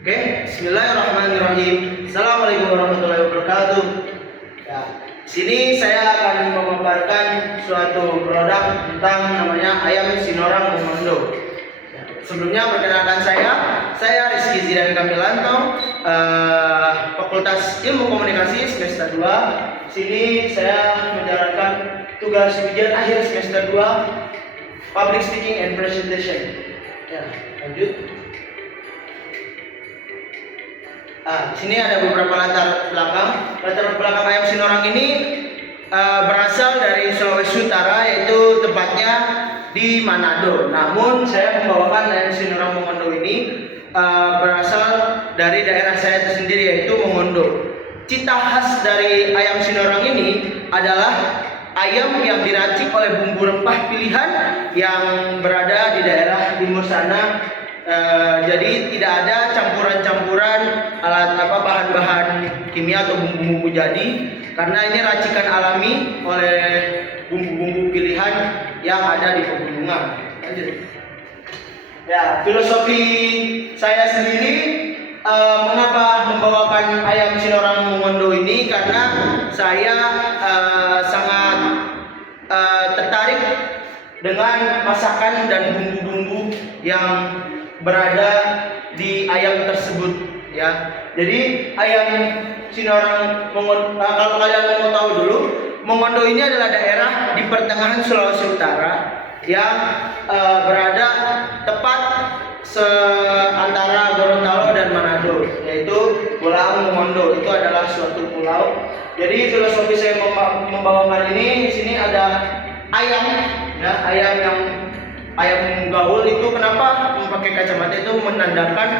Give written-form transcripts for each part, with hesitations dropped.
Oke, Bismillahirrahmanirrahim. Assalamualaikum warahmatullahi wabarakatuh. Ya, sini saya akan memaparkan suatu produk tentang namanya ayam Sinorang Mongondo. Ya, sebelumnya perkenalkan saya Rizky Zidan Kamilanto, Fakultas Ilmu Komunikasi semester 2. Sini saya menjalankan tugas ujian akhir semester 2, Public Speaking and Presentation. Ya, lanjut. Di sini ada beberapa latar belakang. Latar belakang ayam Sinorang ini berasal dari Sulawesi Utara, yaitu tepatnya di Manado. Namun saya membawakan ayam Sinorang Mongondo ini berasal dari daerah saya tersendiri, yaitu Mongondo. Cita khas dari ayam Sinorang ini adalah ayam yang diracik oleh bumbu rempah pilihan yang berada di daerah timur sana. Jadi tidak ada campuran-campuran bahan-bahan kimia atau bumbu-bumbu jadi, karena ini racikan alami oleh bumbu-bumbu pilihan yang ada di pegunungan. Ya, filosofi saya sendiri mengapa membawakan ayam Sinorang Mongondo ini, karena saya sangat tertarik dengan masakan dan bumbu-bumbu yang berada di ayam tersebut, ya. Jadi ayam Sinorang Mongondo, kalau kalian mau tahu dulu, Mongondo ini adalah daerah di pertengahan Sulawesi Utara yang berada tepat antara Gorontalo dan Manado, yaitu Bolaang Mongondo. Itu adalah suatu pulau. Jadi filosofi saya membawakan ini, di sini ada ayam, ya, ayam gaul itu kenapa memakai kacamata itu menandakan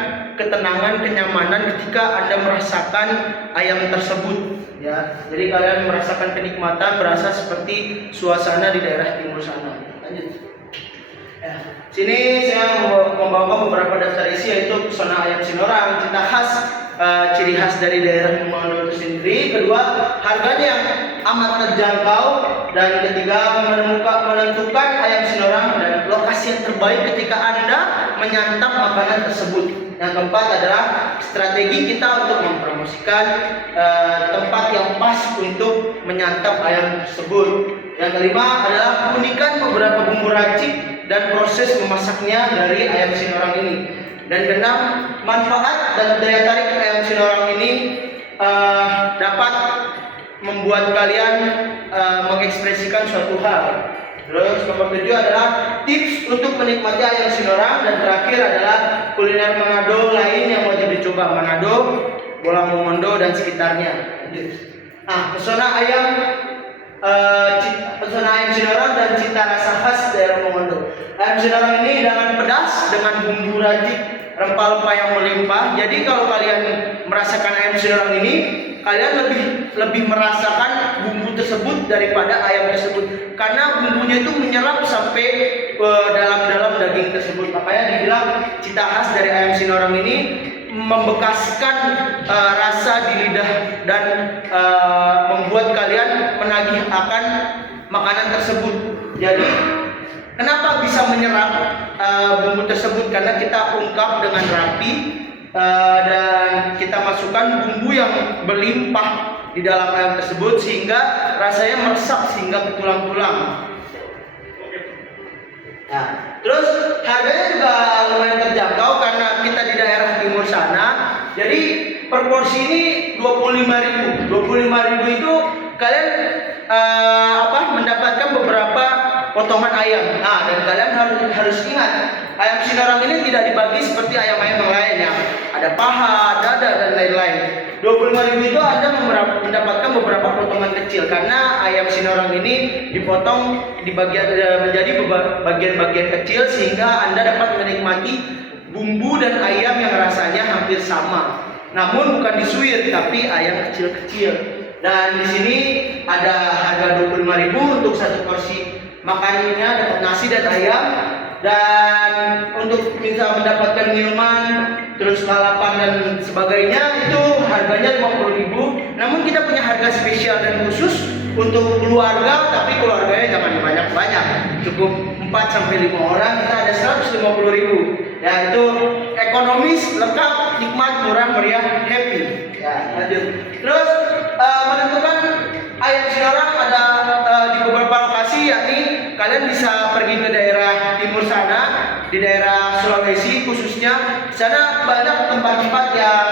ketenangan, kenyamanan ketika Anda merasakan ayam tersebut, ya. Jadi kalian merasakan kenikmatan, berasa seperti suasana di daerah timur sana. Lanjut. Ya. Sini saya membawa beberapa daftar isi, yaitu pesona ayam Sinorang, cita khas, ciri khas dari daerah Mongondo itu sendiri. Kedua, harganya yang amat terjangkau. Dan ketiga, menentukan ayam Sinorang dan lokasi yang terbaik ketika Anda menyantap makanan tersebut. Yang keempat adalah strategi kita untuk mempromosikan tempat yang pas untuk menyantap ayam tersebut. Yang kelima adalah keunikan beberapa bumbu racik dan proses memasaknya dari ayam Sinorang ini. Dan keenam, manfaat dan daya tarik ayam Sinorang ini dapat membuat kalian mengekspresikan suatu hal. Terus nomor 7 adalah tips untuk menikmati ayam Sinorang. Dan terakhir adalah kuliner Manado lain yang wajib dicoba: Manado, Bolaang Mongondo dan sekitarnya. Pesona ayam Sinorang dan cita rasa khas daerah Mongondo. Ayam Sinorang ini dengan pedas, dengan bumbu racik, rempah-rempah yang melimpah. Jadi kalau kalian merasakan ayam Sinorang ini, kalian lebih merasakan bumbu tersebut daripada ayam tersebut, karena bumbunya itu menyerap sampai dalam daging tersebut. Makanya dibilang cita khas dari ayam Sinorang ini membekaskan rasa di lidah dan membuat kalian menagih akan makanan tersebut. Jadi kenapa bisa menyerap bumbu tersebut? Karena kita ungkap dengan rapi dan kita masukkan bumbu yang berlimpah di dalam ayam tersebut, sehingga rasanya meresap sehingga ke tulang-tulang. Nah, terus harganya juga lumayan terjangkau karena kita di daerah timur sana. Jadi per porsi ini 25.000. 25.000 itu kalian mendapatkan beberapa potongan ayam. Nah, dan kalian harus ingat, ayam Sinorang ini tidak dibagi seperti ayam-ayam yang lain ya. Ada paha, dada dan lain-lain. 25.000 itu Anda mendapatkan beberapa potongan kecil, karena ayam Sinorang ini dipotong menjadi bagian-bagian kecil, sehingga Anda dapat menikmati bumbu dan ayam yang rasanya hampir sama. Namun bukan disuir, tapi ayam kecil-kecil. Dan di sini ada harga 25.000 untuk satu porsi makannya, dapat nasi dan ayam. Dan untuk bisa mendapatkan minuman, terus lalapan dan sebagainya, itu harganya 50.000. Namun kita punya harga spesial dan khusus untuk keluarga, tapi keluarganya jangan banyak-banyak, cukup 4-5 orang, kita ada 150.000. Ya, itu ekonomis, lengkap, nikmat Lanjut. Terus menentukan ayam sinorang ada di beberapa lokasi, yakni kalian bisa pergi ke daerah timur sana, di daerah Sulawesi khususnya. Di sana banyak tempat-tempat yang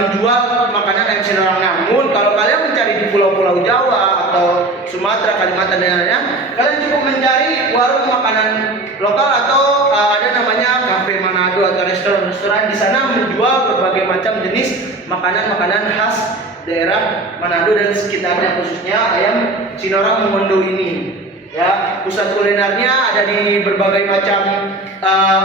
menjual makanan ayam sinorang. Namun kalau kalian mencari di pulau-pulau Jawa atau Sumatera, Kalimantan dan lainnya, kalian cukup mencari warung makanan lokal atau ada namanya Cafe Manado atau restoran-restoran di sana menjual berbagai macam jenis makanan-makanan khas daerah Manado dan sekitarnya, khususnya ayam sinorang Mongondo ini. Ya, pusat kulinernya ada di berbagai macam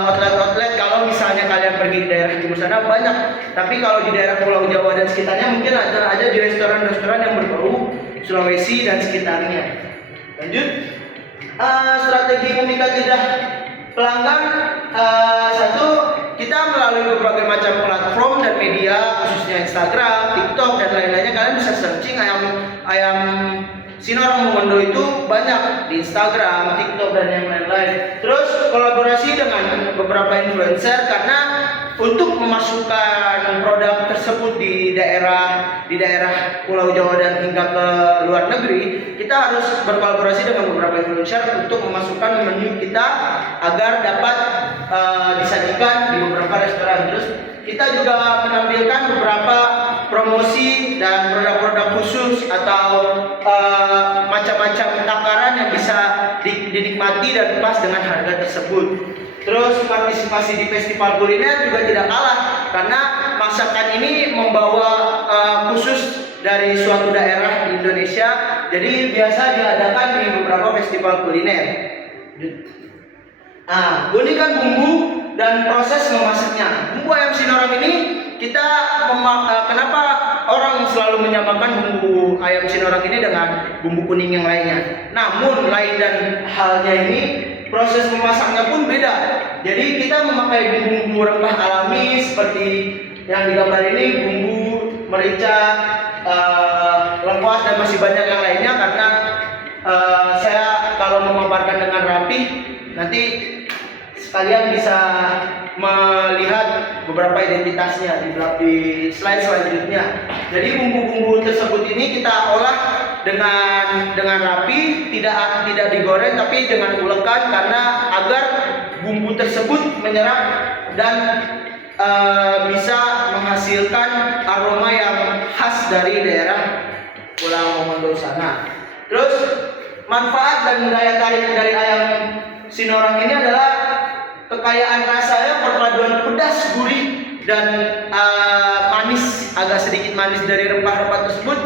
outlet-outlet. Kalau misalnya kalian pergi di daerah timur sana banyak, tapi kalau di daerah Pulau Jawa dan sekitarnya mungkin ada di restoran-restoran yang berbau Sulawesi dan sekitarnya. Lanjut, strategi memikat lidah pelanggan. Satu, kita melalui berbagai macam platform dan media, khususnya Instagram, TikTok dan lain-lainnya. Kalian bisa searching ayam sinorang Mongondo itu banyak di Instagram, TikTok dan yang lain-lain. Terus kolaborasi dengan beberapa influencer, karena untuk memasukkan produk tersebut di daerah Pulau Jawa dan hingga ke luar negeri, kita harus berkolaborasi dengan beberapa influencer untuk memasukkan menu kita agar dapat disajikan di beberapa restoran. Terus kita juga menampilkan beberapa promosi dan produk-produk khusus atau macam-macam takaran yang bisa dinikmati dan pas dengan harga tersebut. Terus partisipasi di festival kuliner juga tidak kalah, karena masakan ini membawa khusus dari suatu daerah di Indonesia. Jadi biasa diadakan di beberapa festival kuliner. Gunikan bumbu dan proses memasaknya. Bumbu ayam sinorang ini kita kenapa orang selalu menyamakan bumbu ayam sinorang ini dengan bumbu kuning yang lainnya? Namun lain dan halnya ini, proses memasaknya pun beda. Jadi kita memakai bumbu-bumbu rempah alami seperti yang digambar ini, bumbu merica, lengkuas dan masih banyak yang lainnya. Karena saya kalau memaparkan dengan rapi, nanti sekalian bisa melihat beberapa identitasnya di slide selanjutnya. Jadi bumbu-bumbu tersebut ini kita olah dengan rapi, tidak digoreng tapi dengan ulekan, karena agar bumbu tersebut menyerap dan bisa menghasilkan aroma yang khas dari daerah Pulau Mongondo sana. Terus manfaat dan daya tarik dari ayam sinorang ini adalah kekayaan rasanya, perpaduan pedas, gurih dan manis, agak sedikit manis dari rempah-rempah tersebut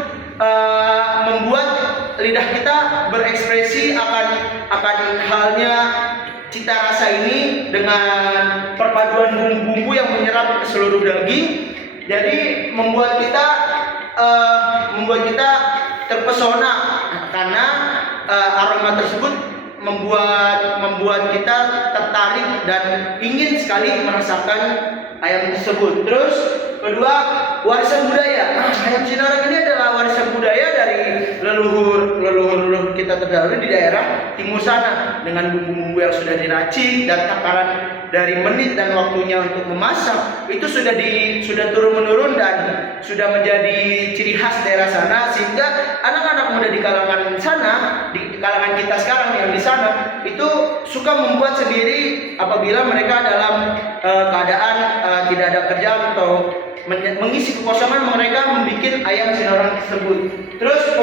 membuat lidah kita berekspresi akan halnya cita rasa ini dengan perpaduan bumbu-bumbu yang menyerap ke seluruh daging. Jadi membuat kita terpesona, karena aroma tersebut membuat kita tertarik dan ingin sekali merasakan ayam tersebut. Terus kedua, warisan budaya. Ayam sinorang ini adalah warisan budaya dari leluhur kita terdahulu di daerah timur sana, dengan bumbu-bumbu yang sudah diracik dan takaran dari menit dan waktunya untuk memasak itu sudah turun menurun dan sudah menjadi ciri khas daerah sana, sehingga anak-anak muda di kalangan sana, di kalangan kita sekarang yang di sana itu suka membuat sendiri apabila mereka dalam keadaan tidak ada kerjaan atau mengisi kekosongan, mereka membuat ayam sinorang tersebut. Terus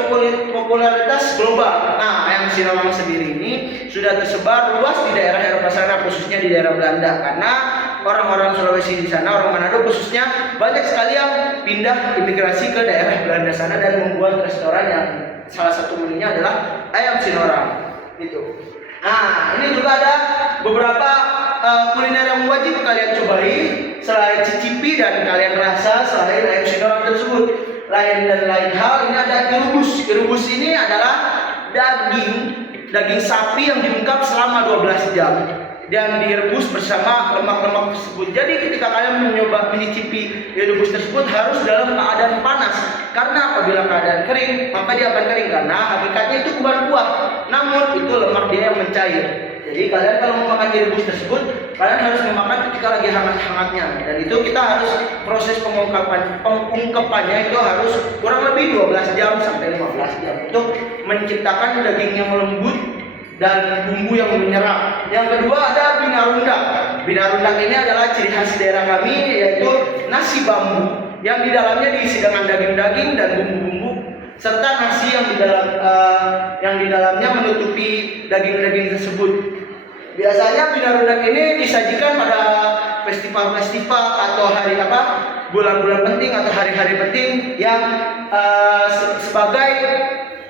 popularitas global. Ayam sinorang sendiri ini sudah tersebar luas di daerah Eropa sana, khususnya di daerah Belanda, karena orang-orang Sulawesi di sana, orang Manado khususnya, banyak sekali yang pindah imigrasi ke daerah Belanda sana dan membuat restoran yang salah satu menunya adalah ayam sinorang. Itu. Ini juga ada beberapa kuliner yang wajib kalian cobai selain cicipi dan kalian rasa selain ayam sinorang tersebut. Lain hal, ini ada irebus. Irebus ini adalah daging sapi yang diungkap selama 12 jam dan direbus bersama lemak-lemak tersebut. Jadi ketika kalian mencoba mencicipi irebus tersebut harus dalam keadaan panas, karena apabila keadaan kering maka dia akan kering, karena hakikatnya itu bukan kuah, namun itu lemak dia yang mencair. Jadi kalian kalau mau makan mie rebus tersebut, kalian harus memakan ketika lagi hangat-hangatnya. Dan itu kita harus proses pengungkapannya itu harus kurang lebih 12 jam sampai 15 jam untuk menciptakan daging yang lembut dan bumbu yang menyerap. Yang kedua ada binarundang. Binarundang ini adalah ciri khas daerah kami, yaitu nasi bambu yang di dalamnya diisi dengan daging-daging dan bumbu-bumbu serta nasi yang di dalamnya menutupi daging-daging tersebut. Biasanya binarundang ini disajikan pada festival-festival atau hari bulan-bulan penting atau hari-hari penting yang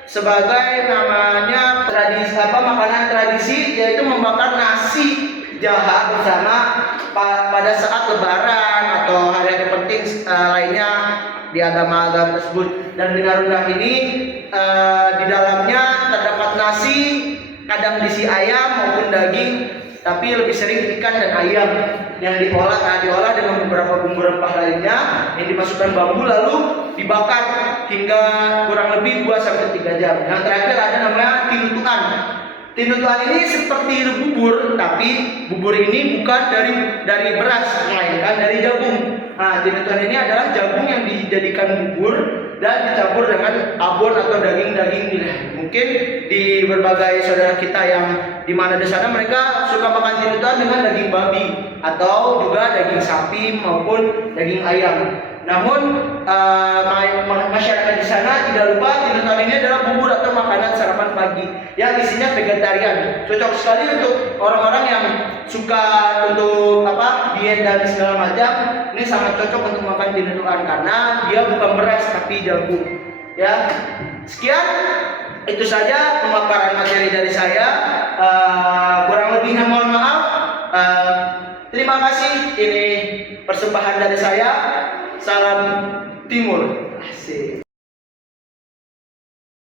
sebagai namanya tradisi makanan tradisi, yaitu membakar nasi jaha bersama pada saat lebaran atau hari-hari penting lainnya di agama-agama tersebut. Dan binarundang ini di dalamnya terdapat nasi, kadang diisi ayam maupun daging, tapi lebih sering ikan dan ayam yang diolah dengan beberapa bumbu rempah lainnya yang dimasukkan bambu lalu dibakar hingga kurang lebih 2-3 jam. Yang terakhir ada namanya tinutuan. Tinutuan ini seperti bubur, tapi bubur ini bukan dari beras, melainkan dari jagung. Nah, tinutuan ini adalah jagung yang dijadikan bubur dan dicampur dengan abon atau daging-daging. Mungkin di berbagai saudara kita yang di mana di sana mereka suka makan tinutuan dengan daging babi atau juga daging sapi maupun daging ayam. Namun masyarakat di sana tidak lupa tinutuan ini adalah bubur atau makanan sarapan pagi yang isinya vegetarian. Cocok sekali untuk orang-orang yang suka untuk diet dan segala macam. Ini sangat cocok untuk makan tinutuan karena dia bukan beras tapi jagung. Ya, sekian itu saja pemaparan materi dari saya. Kurang lebihnya mohon maaf. Terima kasih. Ini persembahan dari saya. Salam Timur. Asik.